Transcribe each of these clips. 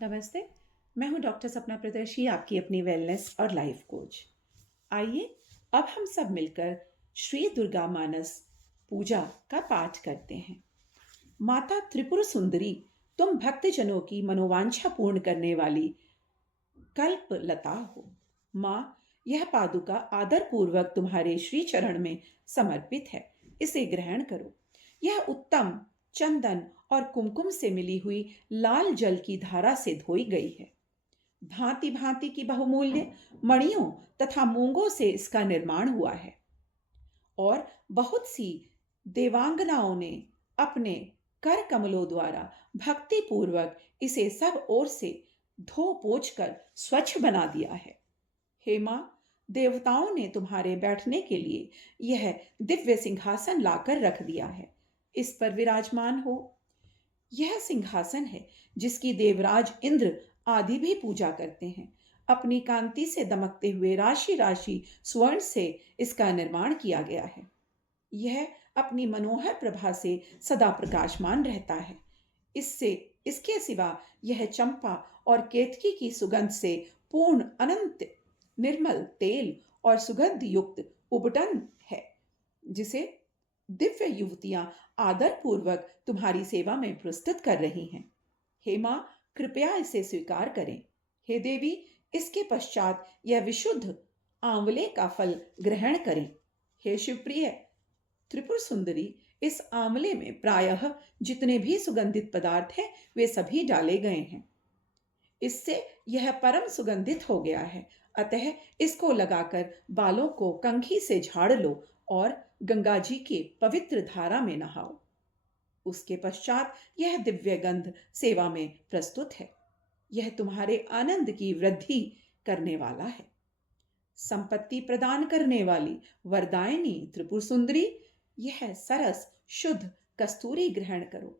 नमस्ते। मैं हूं डॉक्टर सपना प्रदर्शी, आपकी अपनी वेलनेस और लाइफ कोच। आइए अब हम सब मिलकर श्री दुर्गा मानस पूजा का पाठ करते हैं। माता त्रिपुर सुंदरी, तुम भक्तजनों की मनोवांछा पूर्ण करने वाली कल्प लता हो। माँ, यह पादुका आदर पूर्वक तुम्हारे श्री चरण में समर्पित है। इसे ग्रहण करो। यह उत्तम चंदन और कुमकुम से मिली हुई लाल जल की धारा से धोई गई है। भांति भांति की बहुमूल्य मणियों तथा मूंगों से इसका निर्माण हुआ है और बहुत सी देवांगनाओं ने अपने कर कमलों द्वारा भक्ति पूर्वक इसे सब ओर से धो पोंछ कर स्वच्छ बना दिया है। हे मां, देवताओं ने तुम्हारे बैठने के लिए यह दिव्य सिंहासन लाकर रख दिया है। इस पर विराजमान हो। यह सिंहासन है जिसकी देवराज इंद्र आदि भी पूजा करते हैं। अपनी कांति से दमकते हुए राशि राशि स्वर्ण से इसका निर्माण किया गया है। यह अपनी मनोहर प्रभा से सदा प्रकाशमान रहता है। इससे इसके सिवा यह चंपा और केतकी की सुगंध से पूर्ण अनंत निर्मल तेल और सुगंध युक्त उबटन है, जिसे दिव्य युवतियां आदर पूर्वक तुम्हारी सेवा में प्रस्तुत कर रही हैं। हे मां, कृपया इसे स्वीकार करें। हे देवी, इसके पश्चात यह विशुद्ध आंवले का फल ग्रहण करें। हे शिवप्रिय त्रिपुर सुंदरी, इस आंवले में प्रायः जितने भी सुगंधित पदार्थ हैं वे सभी डाले गए हैं। इससे यह परम सुगंधित हो गया है। अतः इसको लगाकर बालों को कंघी से झाड़ लो और गंगा जी के पवित्र धारा में नहाओ। उसके पश्चात यह दिव्य गंध सेवा में प्रस्तुत है। यह तुम्हारे आनंद की वृद्धि करने वाला है। संपत्ति प्रदान करने वाली वरदायिनी त्रिपुर सुंदरी, यह सरस शुद्ध कस्तूरी ग्रहण करो।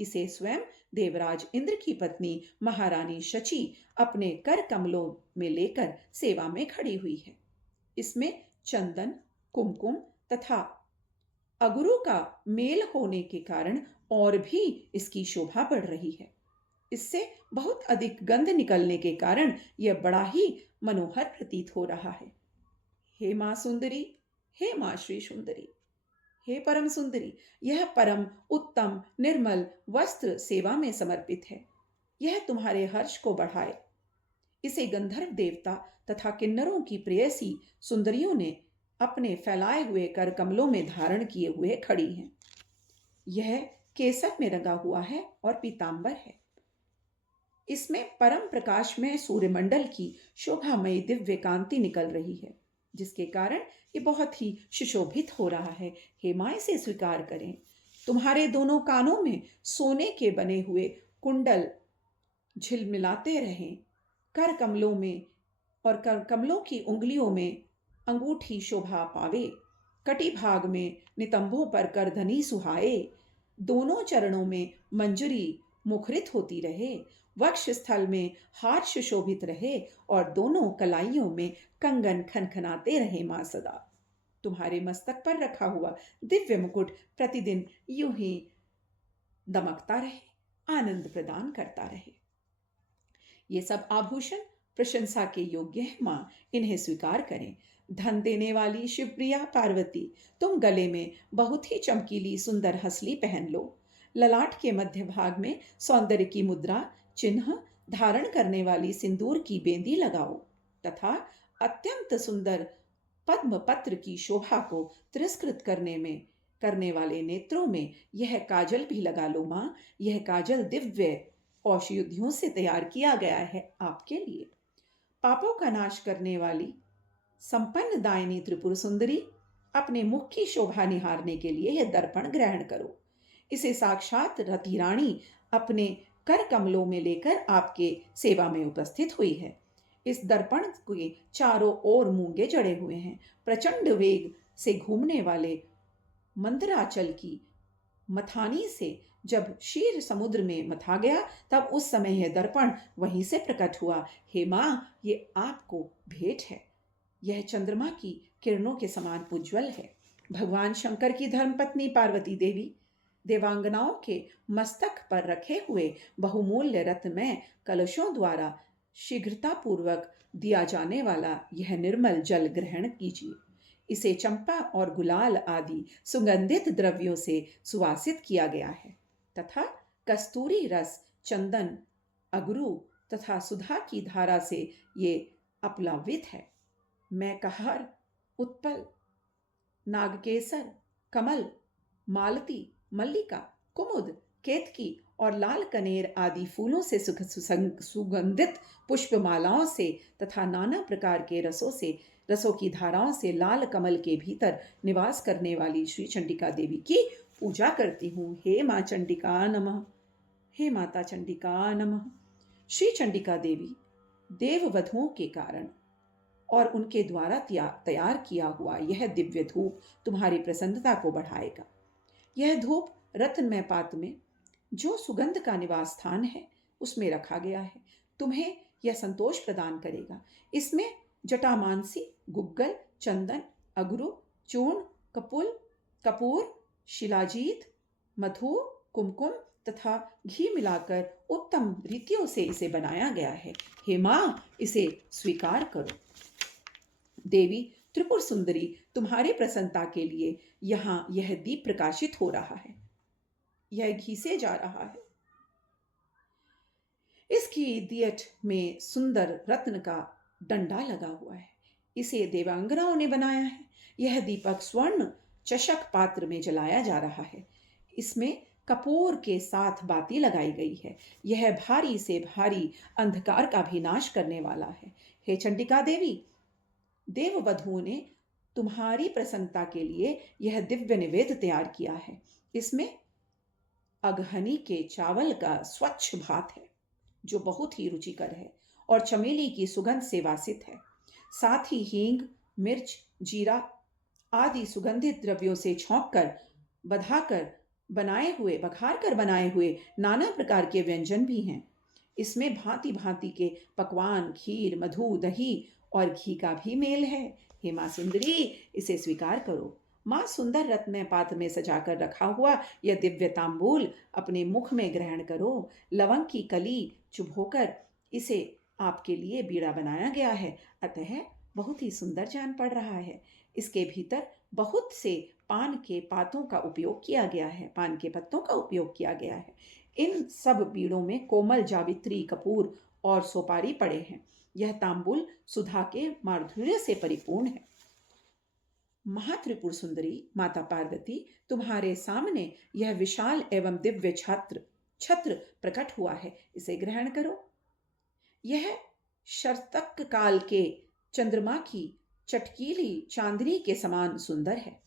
इसे स्वयं देवराज इंद्र की पत्नी महारानी शची अपने कर कमलों में लेकर सेवा में खड़ी हुई है। इसमें चंदन, कुमकुम तथा अगुरु का मेल होने के कारण और भी इसकी शोभा बढ़ रही है। इससे बहुत अधिक गंध निकलने के कारण यह बड़ा ही मनोहर प्रतीत हो रहा है। हे मां सुंदरी, हे मां श्री सुंदरी, हे परम सुंदरी, यह परम उत्तम निर्मल वस्त्र सेवा में समर्पित है। यह तुम्हारे हर्ष को बढ़ाए। इसे गंधर्व देवता तथा किन्नरों की प्रेयसी सुंदरियों ने अपने फैलाए हुए कर कमलों में धारण किए हुए खड़ी हैं। यह केसर में रंगा हुआ है और पीतांबर है। इसमें परम प्रकाश में सूर्यमंडल की शोभामयी दिव्य कांति निकल रही है, जिसके कारण ये बहुत ही सुशोभित हो रहा है। हे मां, इसे स्वीकार करें। तुम्हारे दोनों कानों में सोने के बने हुए कुंडल झिलमिलाते रहें। कर कमलों में और कर कमलों की उंगलियों में अंगूठी शोभा पावे। कटी भाग में नितंबों पर करधनी सुहाए। दोनों चरणों में मंजरी मुखरित होती रहे। वक्ष स्थल में हार सुशोभित रहे और दोनों कलाइयों में कंगन खनखनाते रहे। मां, सदा तुम्हारे मस्तक पर रखा हुआ दिव्य मुकुट प्रतिदिन यूं ही दमकता रहे, आनंद प्रदान करता रहे। ये सब आभूषण प्रशंसा के योग्य हैं। मां, इन्हें स्वीकार करें। धन देने वाली शिवप्रिया पार्वती, तुम गले में बहुत ही चमकीली सुंदर हंसली पहन लो। ललाट के मध्य भाग में सौंदर्य की मुद्रा चिन्ह धारण करने वाली सिंदूर की बेंदी लगाओ तथा अत्यंत सुंदर पद्म पत्र की शोभा को तिरस्कृत करने वाले नेत्रों में यह काजल भी लगा लो। मां, यह काजल दिव्य औषधियों से तैयार किया गया है आपके लिए। पापों का नाश करने वाली संपन्न दायिनी त्रिपुर सुंदरी, अपने मुख की शोभा निहारने के लिए यह दर्पण ग्रहण करो। इसे साक्षात रति रानी अपने कर कमलों में लेकर आपके सेवा में उपस्थित हुई है। इस दर्पण के चारों ओर मूंगे जड़े हुए हैं। प्रचंड वेग से घूमने वाले मंदराचल की मथानी से जब क्षीर समुद्र में मथा गया, तब उस समय यह दर्पण वहीं से प्रकट हुआ। हे मां, ये आपको भेंट है। यह चंद्रमा की किरणों के समान उज्जवल है। भगवान शंकर की धर्मपत्नी पार्वती देवी, देवांगनाओं के मस्तक पर रखे हुए बहुमूल्य रत्नमय कलशों द्वारा शीघ्रतापूर्वक दिया जाने वाला यह निर्मल जल ग्रहण कीजिए। इसे चंपा और गुलाल आदि सुगंधित द्रव्यों से सुवासित किया गया है तथा कस्तूरी रस, चंदन, अगरू तथा सुधा की धारा से ये अपलावित है। मैं कहर, उत्पल, नागकेसर, कमल, मालती, मल्लिका, कुमुद, केतकी और लाल कनेर आदि फूलों से सुगंधित पुष्पमालाओं से तथा नाना प्रकार के रसों की धाराओं से लाल कमल के भीतर निवास करने वाली श्री चंडिका देवी की पूजा करती हूँ। हे माँ चंडिका नमः। हे माता चंडिका नमः। श्री चंडिका देवी देववधुओं के कारण और उनके द्वारा तैयार किया हुआ यह दिव्य धूप तुम्हारी प्रसन्नता को बढ़ाएगा। यह धूप रत्नमय पात्र में जो सुगंध का निवास स्थान है उसमें रखा गया है। तुम्हें यह संतोष प्रदान करेगा। इसमें जटामानसी, गुग्गल, चंदन, अगरू, चूर्ण, कपूर, शिलाजीत, मधु, कुमकुम तथा घी मिलाकर उत्तम रीतियों से इसे बनाया गया है। हे माँ, इसे स्वीकार करो। देवी त्रिपुर सुंदरी, तुम्हारे प्रसन्नता के लिए यहाँ यह दीप प्रकाशित हो रहा है। यह घी से जा रहा है। इसकी दियट में सुंदर रत्न का डंडा लगा हुआ है। इसे देवांगनाओं ने बनाया है। यह दीपक स्वर्ण चषक पात्र में जलाया जा रहा है। इसमें कपूर के साथ बाती लगाई गई है। यह भारी से भारी अंधकार का भी नाश करने वाला है। हे चंडिका देवी, देववधुओं ने तुम्हारी प्रसन्नता के लिए यह दिव्य निवेद्य तैयार किया है। इसमें अगहनी के चावल का स्वच्छ भात है जो बहुत ही रुचिकर है और चमेली की सुगंध से वासित है। साथ ही हींग, मिर्च, जीरा आदि सुगंधित द्रव्यों से बघार कर बनाए हुए नाना प्रकार के व्यंजन भी हैं। इसमें भांति भांति के पकवान, खीर, मधु, दही और घी का भी मेल है। हे माँ सुंदरी, इसे स्वीकार करो। माँ सुंदर रत्न पात्र में सजाकर रखा हुआ यह दिव्य तांबूल अपने मुख में ग्रहण करो। लवंग की कली चुभोकर इसे आपके लिए बीड़ा बनाया गया है, अतः बहुत ही सुंदर जान पड़ रहा है। इसके भीतर बहुत से पान के पत्तों का उपयोग किया गया है। इन सब बीड़ों में कोमल जावित्री, कपूर और सोपारी पड़े हैं। यह तांबूल सुधा के माधुर्य से परिपूर्ण है। महात्रिपुर सुंदरी माता पार्वती, तुम्हारे सामने यह विशाल एवं दिव्य छत्र प्रकट हुआ है, इसे ग्रहण करो। यह शरतक काल के चंद्रमा की चटकीली चांदनी के समान सुंदर है।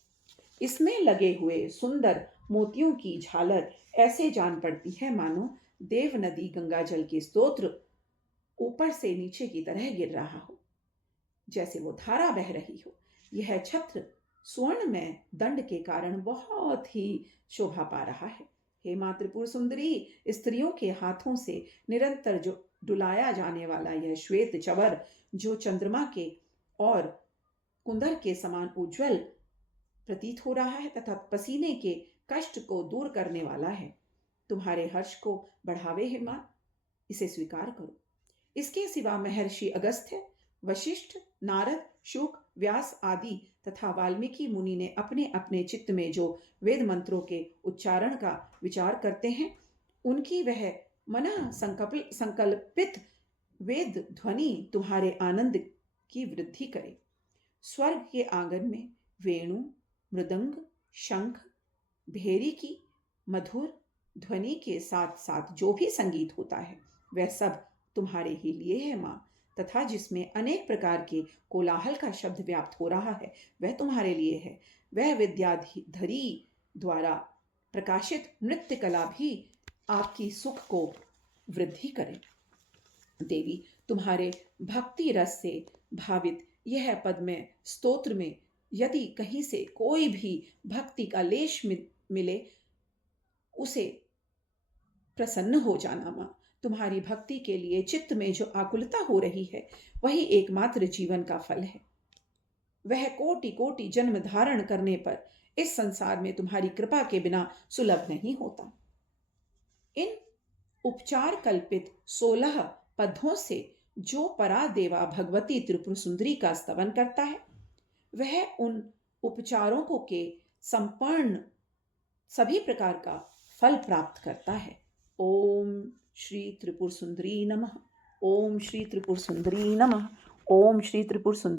इसमें लगे हुए सुंदर मोतियों की झालर ऐसे जान पड़ती है मानो देव नदी गंगा जल की स्तोत्र ऊपर से नीचे की तरह गिर रहा हो, जैसे वो धारा बह रही हो। यह छत्र स्वर्ण में दंड के कारण बहुत ही शोभा पा रहा है। हे माँ त्रिपुर सुंदरी, स्त्रियों के हाथों से निरंतर जो डुलाया जाने वाला यह श्वेत चवर जो चंद्रमा के और कुंदर के समान उज्जवल प्रतीत हो रहा है तथा पसीने के कष्ट को दूर करने वाला है, तुम्हारे हर्ष को बढ़ावे। हे माँ, इसे स्वीकार करो। इसके सिवा महर्षि अगस्त्य, वशिष्ठ, नारद, शुक, व्यास आदि तथा वाल्मीकि मुनि ने अपने अपने चित्त में जो वेद मंत्रों के उच्चारण का विचार करते हैं, उनकी वह मन संकल्पित वेद ध्वनि तुम्हारे आनंद की वृद्धि करे। स्वर्ग के आंगन में वेणु, मृदंग, शंख, भेरी की मधुर ध्वनि के साथ साथ जो भी संगीत होता है वह सब तुम्हारे ही लिए है माँ, तथा जिसमें अनेक प्रकार के कोलाहल का शब्द व्याप्त हो रहा है वह तुम्हारे लिए है। वह विद्याधरी द्वारा प्रकाशित नृत्य कला भी आपकी सुख को वृद्धि करे। देवी, तुम्हारे भक्ति रस से भावित यह पद में स्तोत्र में यदि कहीं से कोई भी भक्ति का लेश मिले, उसे प्रसन्न हो जाना माँ। तुम्हारी भक्ति के लिए चित्त में जो आकुलता हो रही है वही एकमात्र जीवन का फल है। वह कोटि कोटि जन्म धारण करने पर इस संसार में तुम्हारी कृपा के बिना सुलभ नहीं होता। इन उपचार कल्पित 16 पदों से जो परादेवा भगवती त्रिपुर सुंदरी का स्तवन करता है, वह उन उपचारों को के संपूर्ण सभी प्रकार का फल प्राप्त करता है। ओम श्री त्रिपुर सुंदरी नमः। ओम श्री त्रिपुर सुंदरी नमः। ओम श्री त्रिपुर सुंदरी